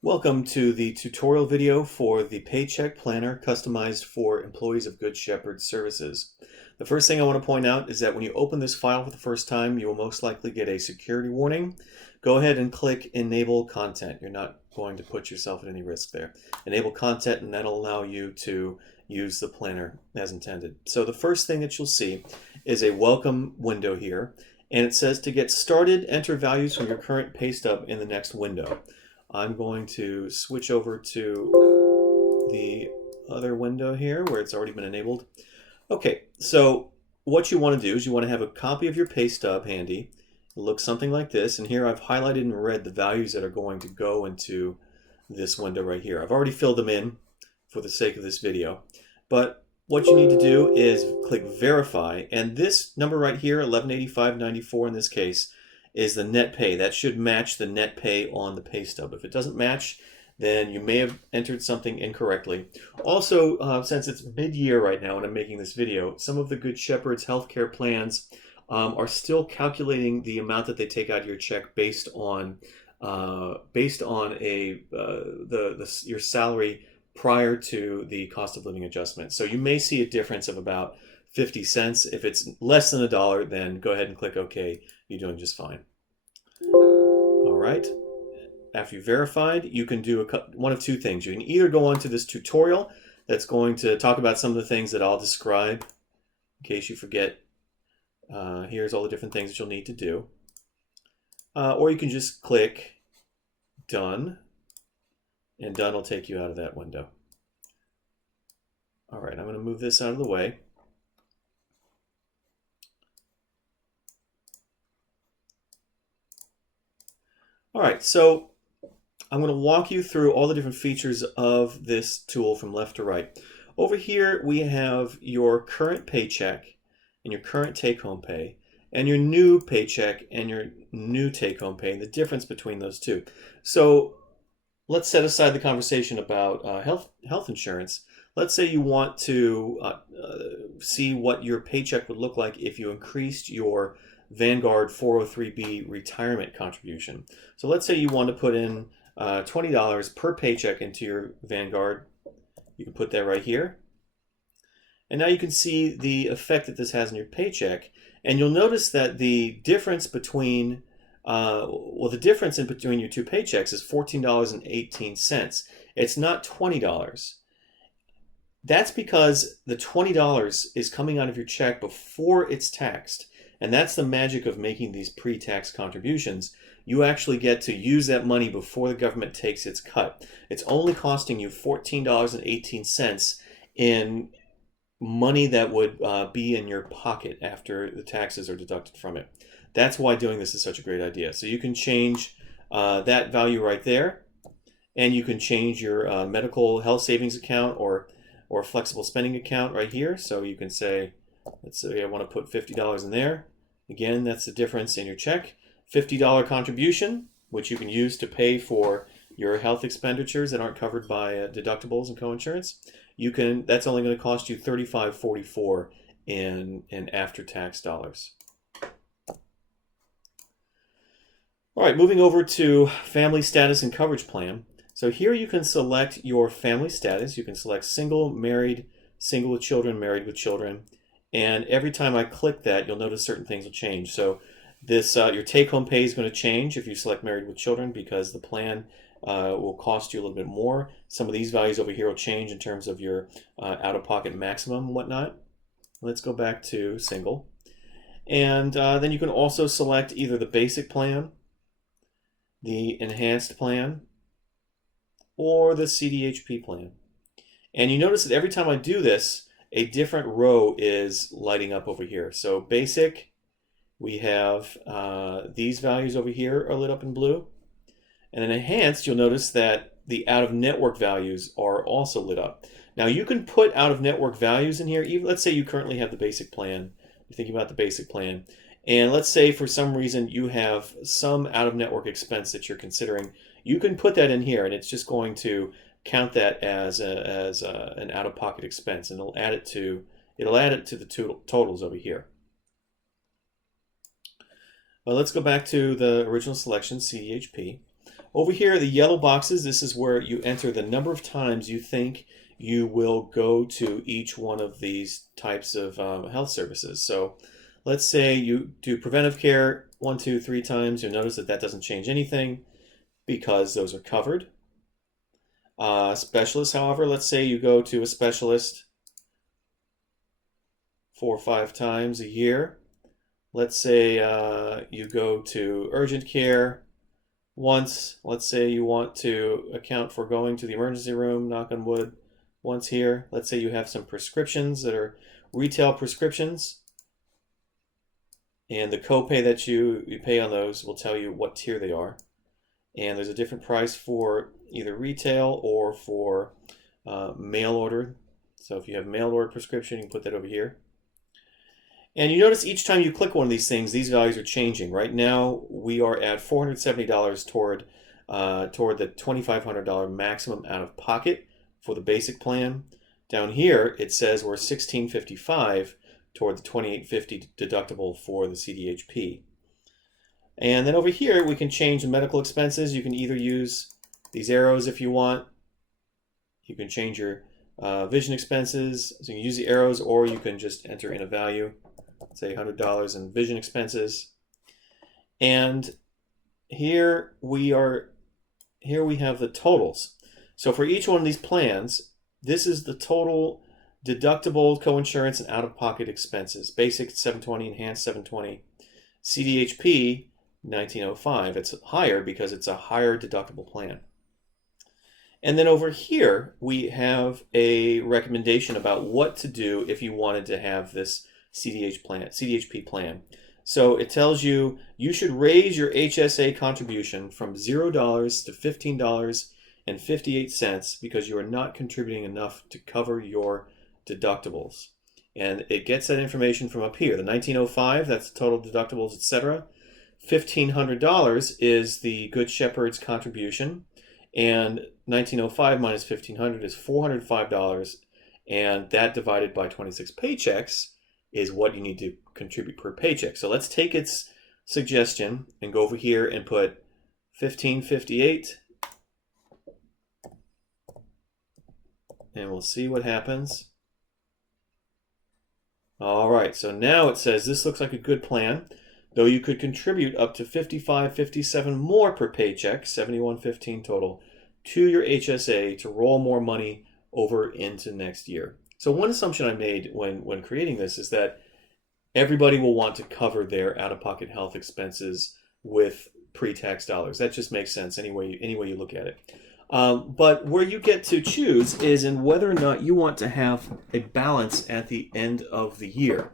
Welcome to the tutorial video for the Paycheck Planner customized for employees of Good Shepherd Services. The first thing I want to point out is that when you open this file for the first time, you will most likely get a security warning. Go ahead and click Enable Content. You're not going to put yourself at any risk there. Enable Content, and that'll allow you to use the planner as intended. So the first thing that you'll see is a welcome window here, and it says to get started, enter values from your current pay stub in the next window. I'm going to switch over to the other window here where it's already been enabled. Okay, so what you want to do is you want to have a copy of your pay stub handy. It looks something like this, and here I've highlighted in red the values that are going to go into this window right here. I've already filled them in for the sake of this video, but what you need to do is click Verify, and this number right here, 1185.94 in this case, is the net pay. That should match the net pay on the pay stub. If it doesn't match, then you may have entered something incorrectly. Also, since it's mid-year right now and I'm making this video, some of the Good Shepherd's healthcare plans are still calculating the amount that they take out of your check based on your salary prior to the cost of living adjustment. So you may see a difference of about 50 cents. If it's less than $1, then go ahead and click OK. You're doing just fine. All right. After you've verified, you can do one of two things. You can either go on to this tutorial that's going to talk about some of the things that I'll describe in case you forget. Here's all the different things that you'll need to do. Or you can just click Done, and Done will take you out of that window. All right, I'm going to move this out of the way. All right, so I'm going to walk you through all the different features of this tool from left to right. Over here, we have your current paycheck and your current take-home pay, and your new paycheck and your new take-home pay, and the difference between those two. So let's set aside the conversation about health insurance. Let's say you want to see what your paycheck would look like if you increased your Vanguard 403B retirement contribution. So let's say you want to put in $20 per paycheck into your Vanguard. You can put that right here. And now you can see the effect that this has on your paycheck. And you'll notice that the difference between in between your two paychecks is $14.18. It's not $20. That's because the $20 is coming out of your check before it's taxed. And that's the magic of making these pre-tax contributions. You actually get to use that money before the government takes its cut. It's only costing you $14.18 in money that would be in your pocket after the taxes are deducted from it. That's why doing this is such a great idea. So you can change that value right there, and you can change your medical health savings account or flexible spending account right here. So you can say, let's say I want to put $50 in there. Again, that's the difference in your check. $50 contribution, which you can use to pay for your health expenditures that aren't covered by deductibles and coinsurance. That's only going to cost you $35.44 in after-tax dollars. All right, moving over to family status and coverage plan. So here you can select your family status. You can select single, married, single with children, married with children. And every time I click that, you'll notice certain things will change. So this your take-home pay is going to change if you select married with children because the plan will cost you a little bit more. Some of these values over here will change in terms of your out-of-pocket maximum and whatnot. Let's go back to single. And then you can also select either the basic plan, the enhanced plan, or the CDHP plan. And you notice that every time I do this, a different row is lighting up over here. So basic, we have these values over here are lit up in blue. And in enhanced, you'll notice that the out-of-network values are also lit up. Now you can put out-of-network values in here. Even, let's say you currently have the basic plan. You're thinking about the basic plan. And let's say for some reason you have some out-of-network expense that you're considering. You can put that in here, and it's just going to count that as an out-of-pocket expense, and it'll add it to the totals over here. Well, let's go back to the original selection, CDHP. Over here, the yellow boxes, this is where you enter the number of times you think you will go to each one of these types of health services. So let's say you do preventive care 1, 2, 3 times. You'll notice that that doesn't change anything because those are covered. Specialists, however, let's say you go to a specialist 4 or 5 times a year. Let's say you go to urgent care once. Let's say you want to account for going to the emergency room, knock on wood, once here. Let's say you have some prescriptions that are retail prescriptions, and the copay that you pay on those will tell you what tier they are. And there's a different price for either retail or for mail order. So if you have mail order prescription, you can put that over here. And you notice each time you click one of these things, these values are changing. Right now, we are at $470 toward the $2,500 maximum out of pocket for the basic plan. Down here, it says we're $1,655 toward the $2,850 deductible for the CDHP. And then over here, we can change the medical expenses. You can either use these arrows if you want. You can change your vision expenses. So you can use the arrows, or you can just enter in a value, say $100 in vision expenses. And here we have the totals. So for each one of these plans, this is the total deductible, coinsurance, and out-of-pocket expenses. Basic $720, enhanced $720, CDHP $1,905. It's higher because it's a higher deductible plan. And then over here, we have a recommendation about what to do if you wanted to have this CDHP plan. So it tells you you should raise your HSA contribution from $0 to $15.58 because you are not contributing enough to cover your deductibles. And it gets that information from up here. The $1,905, that's the total deductibles, etc. $1,500 is the Good Shepherd's contribution, and $1,905 minus $1,500 is $405, and that divided by 26 paychecks is what you need to contribute per paycheck. So let's take its suggestion and go over here and put $1,558, and we'll see what happens. All right, so now it says this looks like a good plan, though you could contribute up to $55, $57 more per paycheck, $71.15 total, to your HSA to roll more money over into next year. So one assumption I made when creating this is that everybody will want to cover their out-of-pocket health expenses with pre-tax dollars. That just makes sense any way you look at it. But where you get to choose is in whether or not you want to have a balance at the end of the year.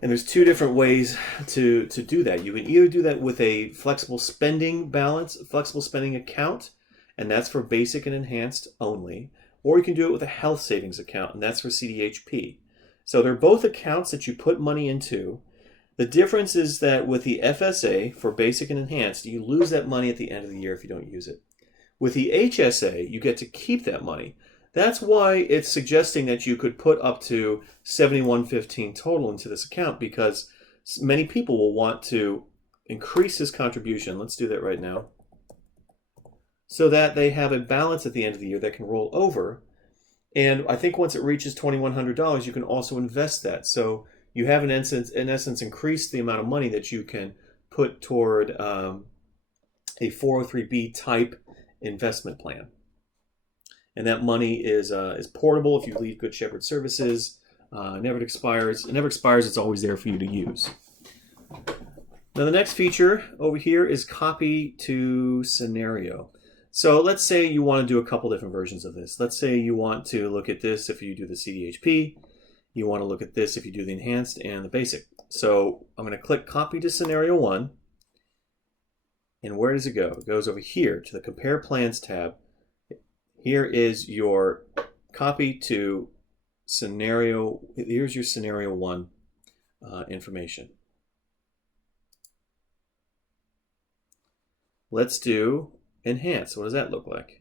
And there's two different ways to do that. You can either do that with a flexible spending balance, flexible spending account, and that's for basic and enhanced only. Or you can do it with a health savings account, and that's for CDHP. So they're both accounts that you put money into. The difference is that with the FSA for basic and enhanced, you lose that money at the end of the year if you don't use it. With the HSA, you get to keep that money. That's why it's suggesting that you could put up to $71.15 total into this account, because many people will want to increase this contribution. Let's do that right now, so that they have a balance at the end of the year that can roll over. And I think once it reaches $2,100, you can also invest that. So you have in essence increased the amount of money that you can put toward a 403b type investment plan. And that money is portable if you leave Good Shepherd services. Never expires. It never expires. It's always there for you to use. Now the next feature over here is copy to scenario. So let's say you want to do a couple different versions of this. Let's say you want to look at this if you do the CDHP. You want to look at this if you do the enhanced and the basic. So I'm going to click copy to scenario 1. And where does it go? It goes over here to the Compare Plans tab. Here is your copy to scenario. Here's your scenario 1 information. Let's do enhance. What does that look like?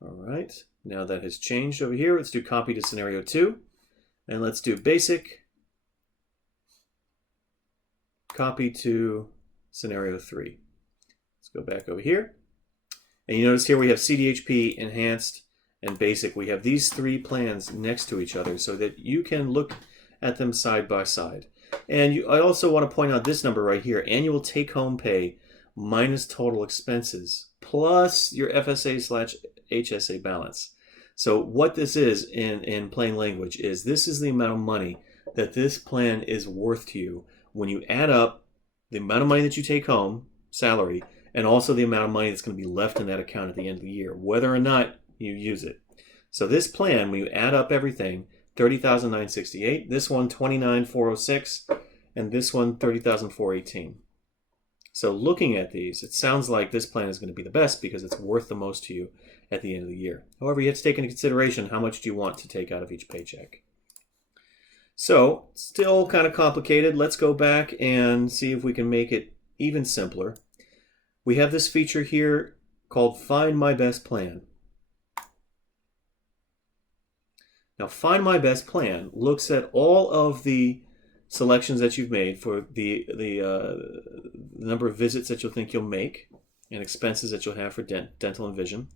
All right, now that has changed over here. Let's do copy to scenario 2, and let's do basic. copy to scenario 3. Let's go back over here. And you notice here we have CDHP, Enhanced, and Basic. We have these 3 plans next to each other so that you can look at them side by side. And I also want to point out this number right here, annual take-home pay minus total expenses, plus your FSA/HSA balance. So what this is in plain language is this is the amount of money that this plan is worth to you when you add up the amount of money that you take home, salary, and also the amount of money that's going to be left in that account at the end of the year, whether or not you use it. So this plan, when you add up everything, $30,968, this one $29,406, and this one $30,418. So looking at these, it sounds like this plan is going to be the best because it's worth the most to you at the end of the year. However, you have to take into consideration how much do you want to take out of each paycheck. So, still kind of complicated. Let's go back and see if we can make it even simpler. We have this feature here called Find My Best Plan. Now, Find My Best Plan looks at all of the selections that you've made for the number of visits that you'll think you'll make and expenses that you'll have for dental and vision.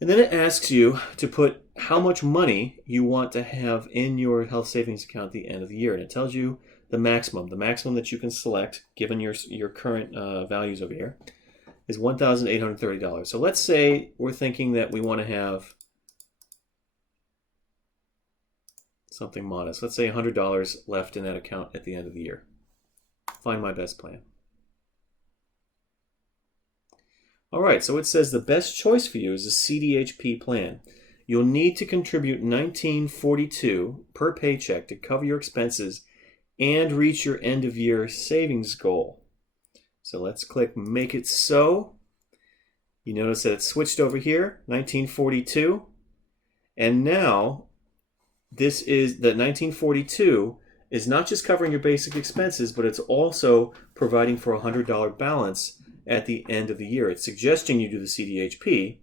And then it asks you to put how much money you want to have in your health savings account at the end of the year. And it tells you the maximum that you can select, given your current values over here, is $1,830. So let's say we're thinking that we want to have something modest. Let's say $100 left in that account at the end of the year. Find My Best Plan. All right, so it says the best choice for you is a CDHP plan. You'll need to contribute $19.42 per paycheck to cover your expenses and reach your end-of-year savings goal. So let's click Make It So. You notice that it's switched over here, $19.42. And now, this is the $19.42 is not just covering your basic expenses, but it's also providing for a $100 balance at the end of the year. It's suggesting you do the CDHP.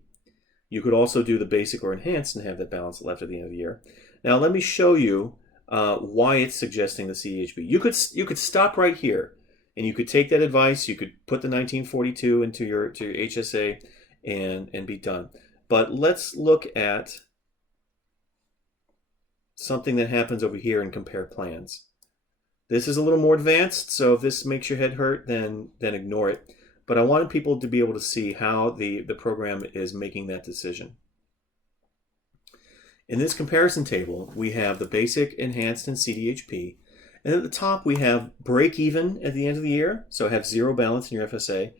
You could also do the basic or enhanced and have that balance left at the end of the year. Now let me show you why it's suggesting the CDHP. You could stop right here and you could take that advice. You could put the $19.42 into your HSA and be done. But let's look at something that happens over here and compare plans. This is a little more advanced, so if this makes your head hurt, then ignore it. But I wanted people to be able to see how the program is making that decision. In this comparison table, we have the basic, enhanced, and CDHP. And at the top, we have break even at the end of the year, so have zero balance in your FSA,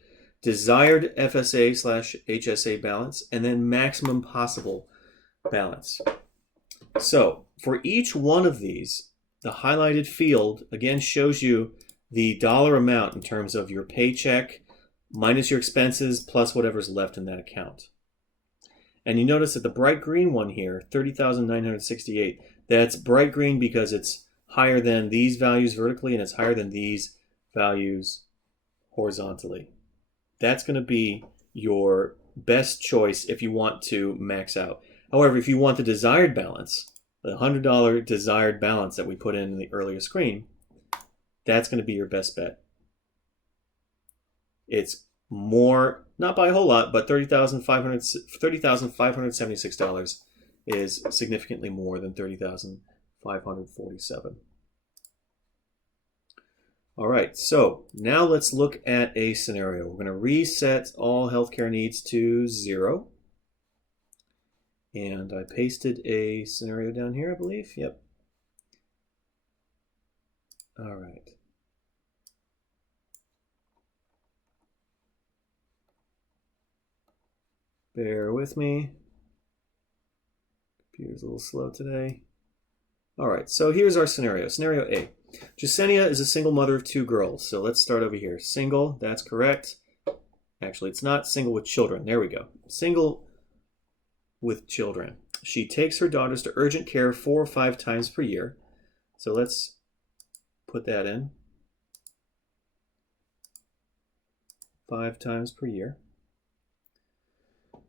desired FSA/HSA balance, and then maximum possible balance. So for each one of these, the highlighted field, again, shows you the dollar amount in terms of your paycheck, minus your expenses, plus whatever's left in that account. And you notice that the bright green one here, $30,968, that's bright green because it's higher than these values vertically and it's higher than these values horizontally. That's going to be your best choice if you want to max out. However, if you want the desired balance, the $100 desired balance that we put in the earlier screen, that's going to be your best bet. It's more, not by a whole lot, but $30,576 is significantly more than $30,547. All right, so now let's look at a scenario. We're going to reset all healthcare needs to 0. And I pasted a scenario down here, I believe. Yep. All right. Bear with me. Computer's a little slow today. All right, so here's our scenario. Scenario A. Jasenia is a single mother of 2 girls. So let's start over here. Single, that's correct. Actually, it's not single with children. There we go. Single with children. She takes her daughters to urgent care 4 or 5 times per year. So let's put that in. 5 times per year.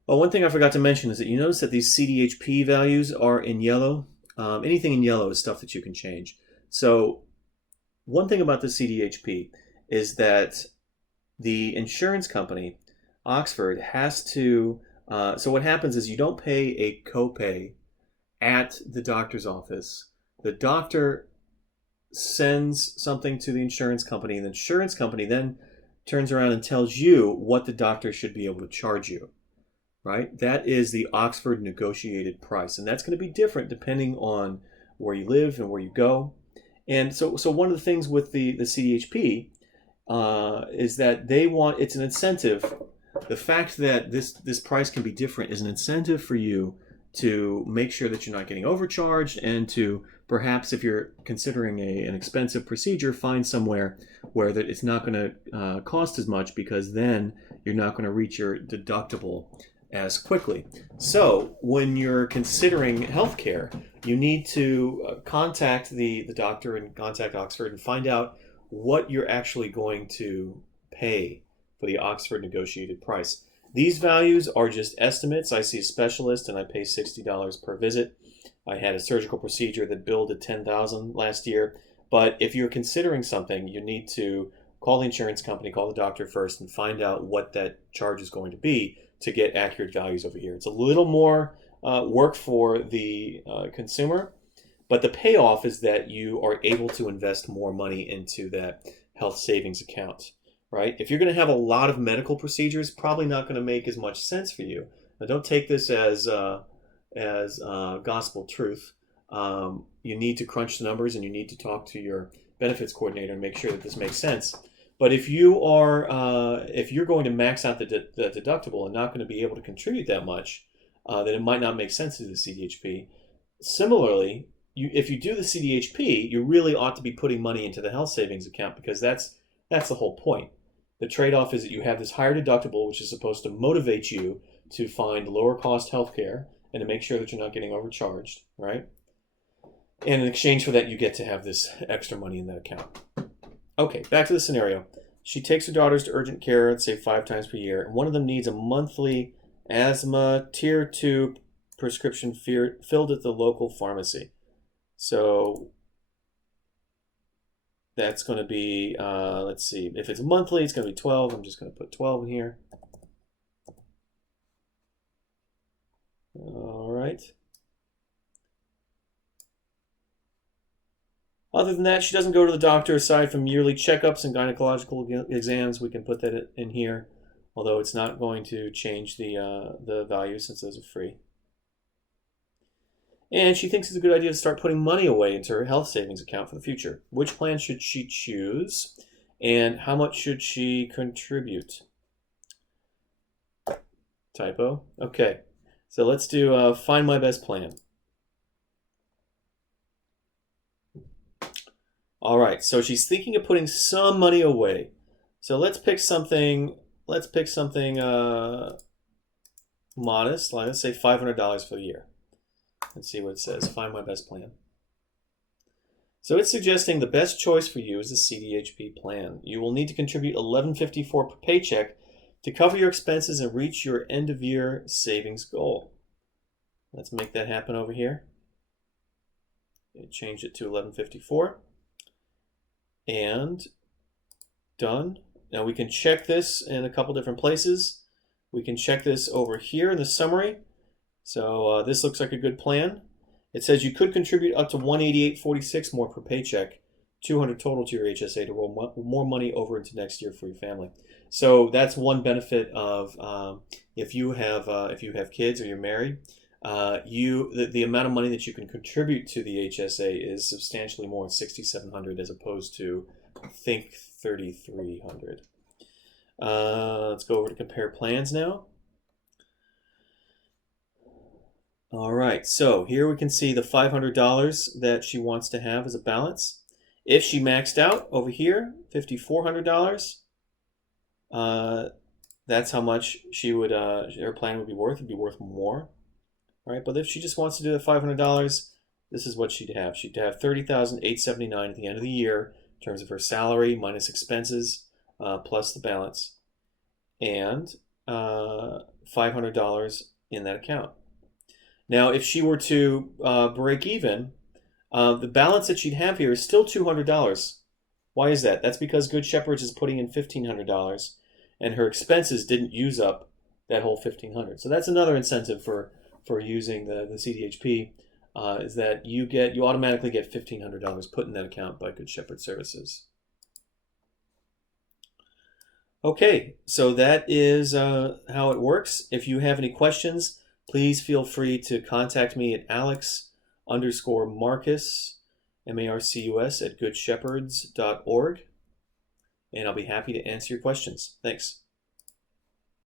Well, one thing I forgot to mention is that you notice that these CDHP values are in yellow. Anything in yellow is stuff that you can change. So one thing about the CDHP is that the insurance company, Oxford, has to. So what happens is you don't pay a copay at the doctor's office. The doctor sends something to the insurance company, and the insurance company then turns around and tells you what the doctor should be able to charge you. Right? That is the Oxford negotiated price, and that's going to be different depending on where you live and where you go. And so one of the things with the CDHP is that it's an incentive. The fact that this price can be different is an incentive for you to make sure that you're not getting overcharged, and to perhaps, if you're considering an expensive procedure, find somewhere where that it's not going to cost as much, because then you're not going to reach your deductible as quickly. So when you're considering healthcare, you need to contact the doctor and contact Oxford and find out what you're actually going to pay for the Oxford negotiated price. These values are just estimates. I see a specialist and I pay $60 per visit. I had a surgical procedure that billed at $10,000 last year. But if you're considering something, you need to call the insurance company, call the doctor first, and find out what that charge is going to be to get accurate values over here. It's a little more work for the consumer, but the payoff is that you are able to invest more money into that health savings account, right? If you're going to have a lot of medical procedures, probably not going to make as much sense for you. Now, don't take this as gospel truth. You need to crunch the numbers, and you need to talk to your benefits coordinator and make sure that this makes sense. But if you're going to max out the deductible and not going to be able to contribute that much, then it might not make sense to do the CDHP. Similarly, if you do the CDHP, you really ought to be putting money into the health savings account, because that's the whole point. The trade-off is that you have this higher deductible, which is supposed to motivate you to find lower cost healthcare and to make sure that you're not getting overcharged, right? And in exchange for that, you get to have this extra money in that account. Okay, back to the scenario. She takes her daughters to urgent care, let's say 5 times per year, and one of them needs a monthly asthma tier 2 prescription filled at the local pharmacy. So that's going to be, let's see, if it's monthly, it's going to be 12. I'm just going to put 12 in here. All right. Other than that, she doesn't go to the doctor aside from yearly checkups and gynecological exams. We can put that in here, although it's not going to change the value since those are free. And she thinks it's a good idea to start putting money away into her health savings account for the future. Which plan should she choose, and how much should she contribute? Typo. Okay, so let's do find my best plan. All right, so she's thinking of putting some money away. So let's pick something. Let's pick something modest. Like, let's say $500 for the year. Let's see what it says. Find my best plan. So it's suggesting the best choice for you is the CDHP plan. You will need to contribute $11.54 per paycheck to cover your expenses and reach your end-of-year savings goal. Let's make that happen over here. Change it to $11.54. And done. Now we can check this in a couple different places. We can check this over here in the summary. So this looks like a good plan. It says you could contribute up to $188.46 more per paycheck, $200 total to your HSA to roll more money over into next year for your family. So that's one benefit of if you have kids or you're married, the amount of money that you can contribute to the HSA is substantially more, $6,700 as opposed to, I think, $3,300. Let's go over to compare plans now. All right, so here we can see the $500 that she wants to have as a balance. If she maxed out over here, $5,400, that's how much she would her plan would be worth. It'd be worth more. All right, but if she just wants to do the $500, this is what she'd have. She'd have $30,879 at the end of the year in terms of her salary minus expenses plus the balance, and $500 in that account. Now, if she were to break even, the balance that she'd have here is still $200. Why is that? That's because Good Shepherds is putting in $1,500, and her expenses didn't use up that whole $1,500. So that's another incentive for using the CDHP, is that you automatically get $1,500 put in that account by Good Shepherd Services. Okay, so that is how it works. If you have any questions, please feel free to contact me at Alex_Marcus, MARCUS @goodshepherds.org, and I'll be happy to answer your questions. Thanks.